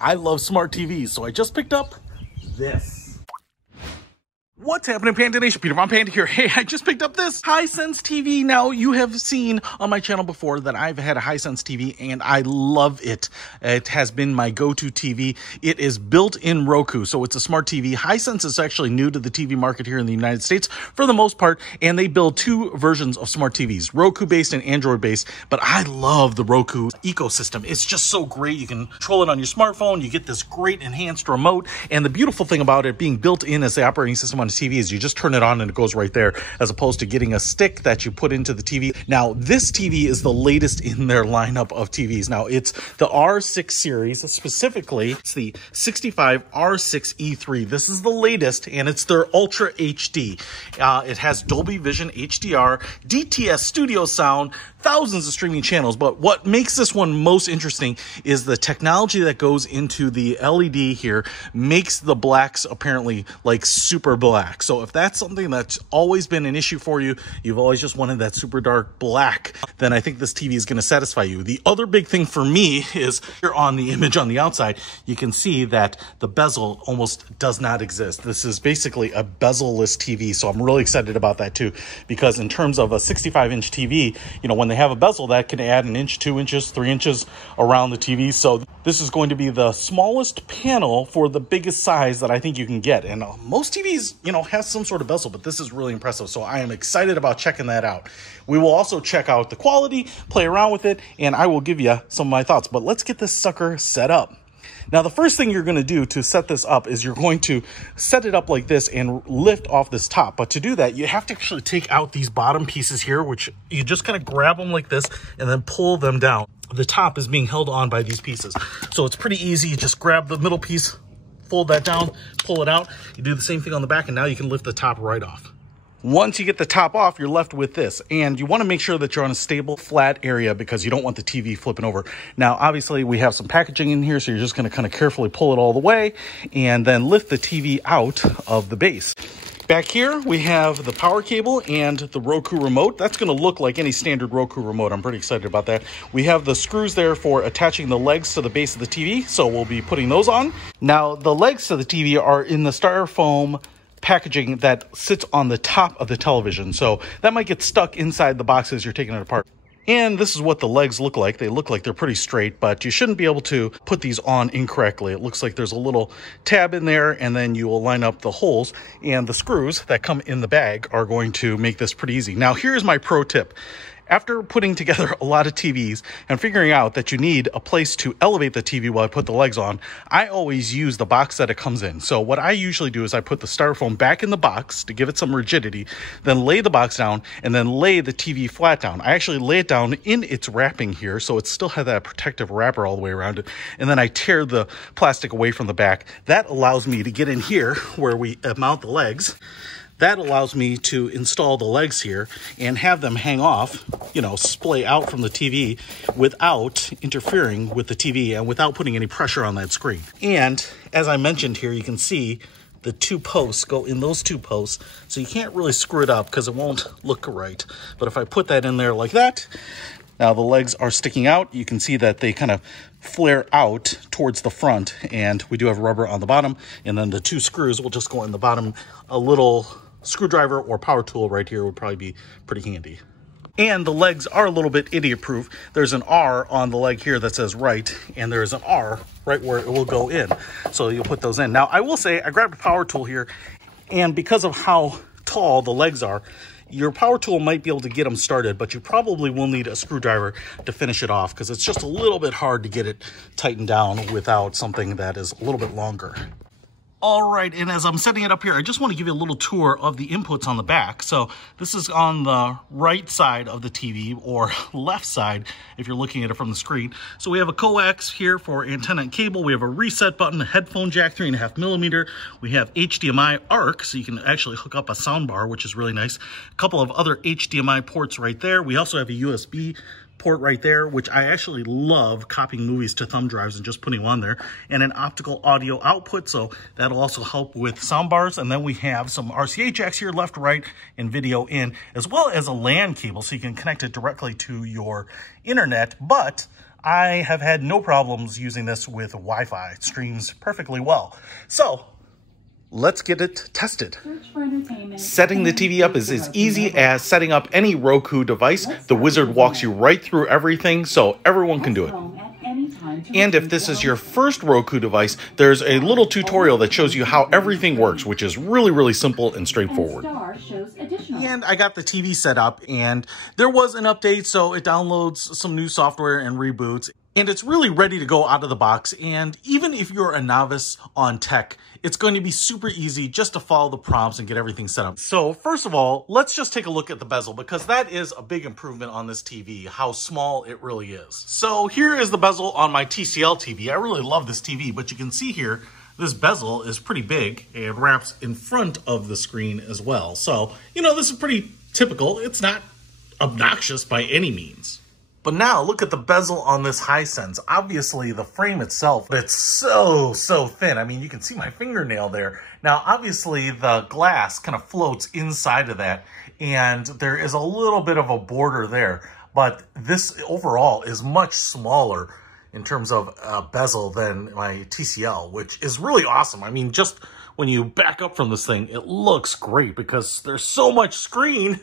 I love smart TVs, so I just picked up this. What's happening, Panda Nation? Peter Von Panda here. Hey, I just picked up this Hisense TV. Now, you have seen on my channel before that I've had a Hisense TV, and I love it. It has been my go-to TV. It is built in Roku, so it's a smart TV. Hisense is actually new to the TV market here in the United States for the most part, and they build two versions of smart TVs, Roku-based and Android-based, but I love the Roku ecosystem. It's just so great. You can control it on your smartphone. You get this great enhanced remote, and the beautiful thing about it being built in as the operating system on TV is you just turn it on and it goes right there, as opposed to getting a stick that you put into the TV. Now, this TV is the latest in their lineup of TVs. Now, it's the R6 series. Specifically, it's the 65 R6E3. This is the latest, and it's their Ultra HD. It has Dolby Vision HDR, DTS Studio Sound, thousands of streaming channels, but what makes this one most interesting is the technology that goes into the LED here makes the blacks apparently like super black. So if that's something that's always been an issue for you, you've always just wanted that super dark black, then I think this TV is going to satisfy you. The other big thing for me is here on the image on the outside, you can see that the bezel almost does not exist. This is basically a bezel-less TV, so I'm really excited about that too, because in terms of a 65-inch TV, you know, when they have a bezel, that can add an inch, 2 inches, 3 inches around the TV. So this is going to be the smallest panel for the biggest size that I think you can get. And most TVs, you know, have some sort of bezel, but this is really impressive. So I am excited about checking that out. We will also check out the quality, play around with it, and I will give you some of my thoughts. But let's get this sucker set up. Now, the first thing you're going to do to set this up is you're going to set it up like this and lift off this top. But to do that, you have to actually take out these bottom pieces here, which you just kind of grab them like this and then pull them down. The top is being held on by these pieces. So it's pretty easy. You just grab the middle piece, fold that down, pull it out. You do the same thing on the back, and now you can lift the top right off. Once you get the top off, you're left with this, and you want to make sure that you're on a stable, flat area because you don't want the TV flipping over. Now, obviously, we have some packaging in here, so you're just going to kind of carefully pull it all the way and then lift the TV out of the base. Back here, we have the power cable and the Roku remote. That's going to look like any standard Roku remote. I'm pretty excited about that. We have the screws there for attaching the legs to the base of the TV, so we'll be putting those on. Now, the legs to the TV are in the styrofoam packaging that sits on the top of the television, so that might get stuck inside the box as you're taking it apart. And this is what the legs look like. They look like they're pretty straight, but you shouldn't be able to put these on incorrectly. It looks like there's a little tab in there, and then you will line up the holes, and the screws that come in the bag are going to make this pretty easy. Now, here's my pro tip. After putting together a lot of TVs and figuring out that you need a place to elevate the TV while I put the legs on, I always use the box that it comes in. So what I usually do is I put the styrofoam back in the box to give it some rigidity, then lay the box down, and then lay the TV flat down. I actually lay it down in its wrapping here, so it still has that protective wrapper all the way around it, and then I tear the plastic away from the back. That allows me to get in here where we mount the legs. That allows me to install the legs here and have them hang off, you know, splay out from the TV without interfering with the TV and without putting any pressure on that screen. And as I mentioned here, you can see the two posts go in those two posts, so you can't really screw it up because it won't look right. But if I put that in there like that, now the legs are sticking out. You can see that they kind of flare out towards the front, and we do have rubber on the bottom, and then the two screws will just go in the bottom. A little screwdriver or power tool right here would probably be pretty handy. And the legs are a little bit idiot proof. There's an R on the leg here that says right, and there's an R right where it will go in. So you'll put those in. Now, I will say I grabbed a power tool here, and because of how tall the legs are, your power tool might be able to get them started, but you probably will need a screwdriver to finish it off because it's just a little bit hard to get it tightened down without something that is a little bit longer. All right, and as I'm setting it up here, I just want to give you a little tour of the inputs on the back. So this is on the right side of the TV, or left side if you're looking at it from the screen. So we have a coax here for antenna and cable. We have a reset button, a headphone jack, 3.5 millimeter. We have HDMI ARC, so you can actually hook up a sound bar, which is really nice. A couple of other HDMI ports right there. We also have a USB port right there, which I actually love copying movies to thumb drives and just putting them on there, and an optical audio output, so that'll also help with sound bars. And then we have some RCA jacks here, left, right, and video in, as well as a LAN cable, so you can connect it directly to your internet. But I have had no problems using this with Wi-Fi. It streams perfectly well. So let's get it tested. Setting the TV up is as easy as setting up any Roku device. The wizard walks you right through everything, so everyone can do it. And if this is your first Roku device, there's a little tutorial that shows you how everything works, which is really, really simple and straightforward. And I got the TV set up, and there was an update, so it downloads some new software and reboots. And it's really ready to go out of the box. And even if you're a novice on tech, it's going to be super easy just to follow the prompts and get everything set up. So first of all, let's just take a look at the bezel, because that is a big improvement on this TV, how small it really is. So here is the bezel on my TCL TV. I really love this TV, but you can see here, this bezel is pretty big. It wraps in front of the screen as well. So, you know, this is pretty typical. It's not obnoxious by any means. But now look at the bezel on this Hisense. Obviously the frame itself, it's so thin. I mean, you can see my fingernail there. Now, obviously the glass kind of floats inside of that, and there is a little bit of a border there. But this overall is much smaller in terms of bezel than my TCL, which is really awesome. I mean, just when you back up from this thing, it looks great because there's so much screen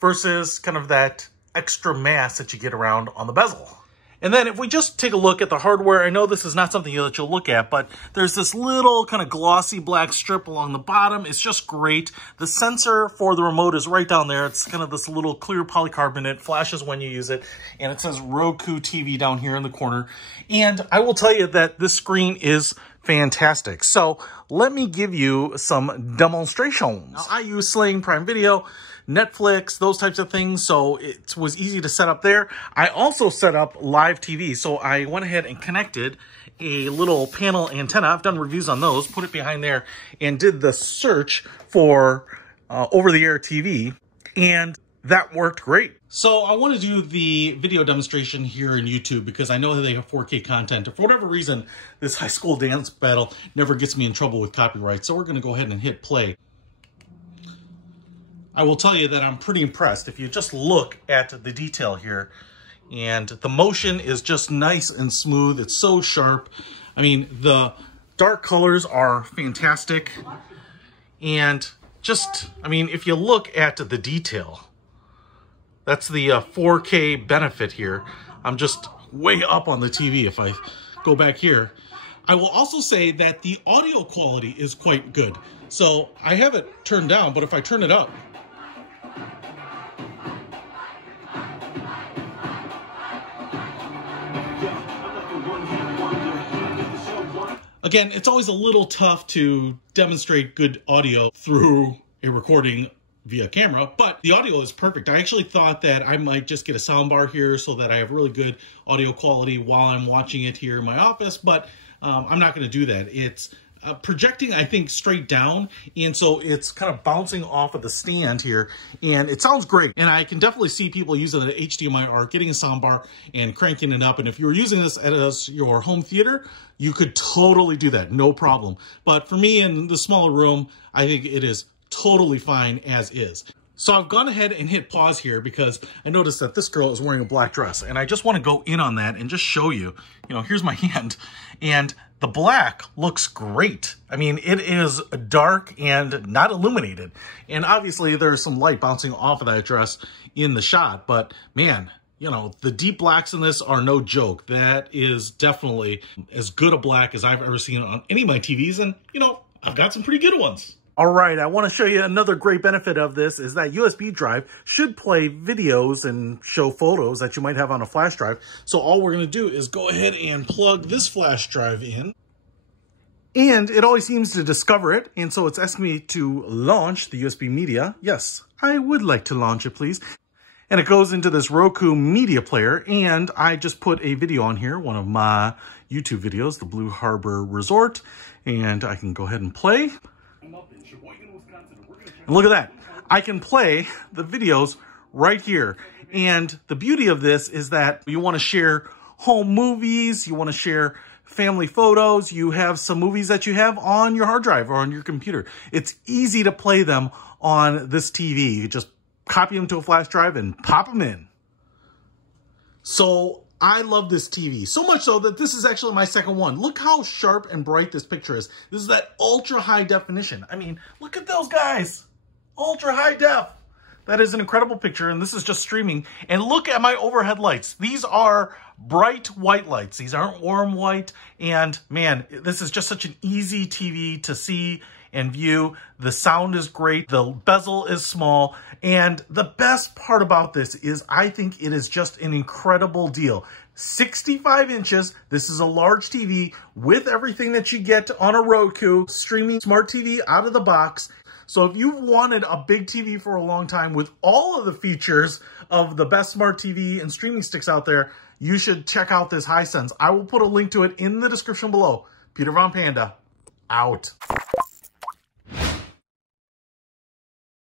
versus kind of that extra mass that you get around on the bezel. And then if we just take a look at the hardware, I know this is not something that you'll look at, but there's this little kind of glossy black strip along the bottom. It's just great. The sensor for the remote is right down there. It's kind of this little clear polycarbonate, flashes when you use it. And it says Roku TV down here in the corner. And I will tell you that this screen is fantastic. So let me give you some demonstrations. Now, I use Sling, Prime Video, Netflix, those types of things, so it was easy to set up there. I also set up live TV, so I went ahead and connected a little panel antenna. I've done reviews on those, put it behind there, and did the search for over-the-air TV, and that worked great. So I want to do the video demonstration here in YouTube because I know that they have 4K content. For whatever reason, this high school dance battle never gets me in trouble with copyright, so we're going to go ahead and hit play. I will tell you that I'm pretty impressed. If you just look at the detail here, and the motion is just nice and smooth. It's so sharp. I mean, the dark colors are fantastic. And just, I mean, if you look at the detail, that's the 4K benefit here. I'm just way up on the TV if I go back here. I will also say that the audio quality is quite good. So I have it turned down, but if I turn it up, again, it's always a little tough to demonstrate good audio through a recording via camera, but the audio is perfect. I actually thought that I might just get a soundbar here so that I have really good audio quality while I'm watching it here in my office, but I'm not going to do that. It's projecting, I think, straight down, and so it's kind of bouncing off of the stand here, and it sounds great. And I can definitely see people using an HDMI ARC, getting a soundbar and cranking it up. And if you were using this as your home theater, you could totally do that, no problem. But for me in the smaller room, I think it is totally fine as is. So I've gone ahead and hit pause here because I noticed that this girl is wearing a black dress, and I just want to go in on that and just show you, you know, here's my hand, and the black looks great. I mean, it is dark and not illuminated. And obviously there's some light bouncing off of that dress in the shot, but man, you know, the deep blacks in this are no joke. That is definitely as good a black as I've ever seen on any of my TVs, and you know, I've got some pretty good ones. All right, I want to show you another great benefit of this is that USB drive should play videos and show photos that you might have on a flash drive. So all we're going to do is go ahead and plug this flash drive in. And it always seems to discover it. And so it's asking me to launch the USB media. Yes, I would like to launch it, please. And it goes into this Roku media player. And I just put a video on here, one of my YouTube videos, the Blue Harbor Resort. And I can go ahead and play. And look at that. I can play the videos right here. And the beauty of this is that you want to share home movies, you want to share family photos, you have some movies that you have on your hard drive or on your computer. It's easy to play them on this TV. You just copy them to a flash drive and pop them in. So I love this TV, so much so that this is actually my second one. Look how sharp and bright this picture is. This is that ultra high definition. I mean, look at those guys. Ultra high def. That is an incredible picture, and this is just streaming. And look at my overhead lights. These are bright white lights. These aren't warm white. And man, this is just such an easy TV to see and view. The sound is great. The bezel is small. And the best part about this is I think it is just an incredible deal. 65 inches. This is a large TV with everything that you get on a Roku, streaming smart TV out of the box. So if you've wanted a big TV for a long time with all of the features of the best smart TV and streaming sticks out there, you should check out this Hisense. I will put a link to it in the description below. Peter Von Panda, out.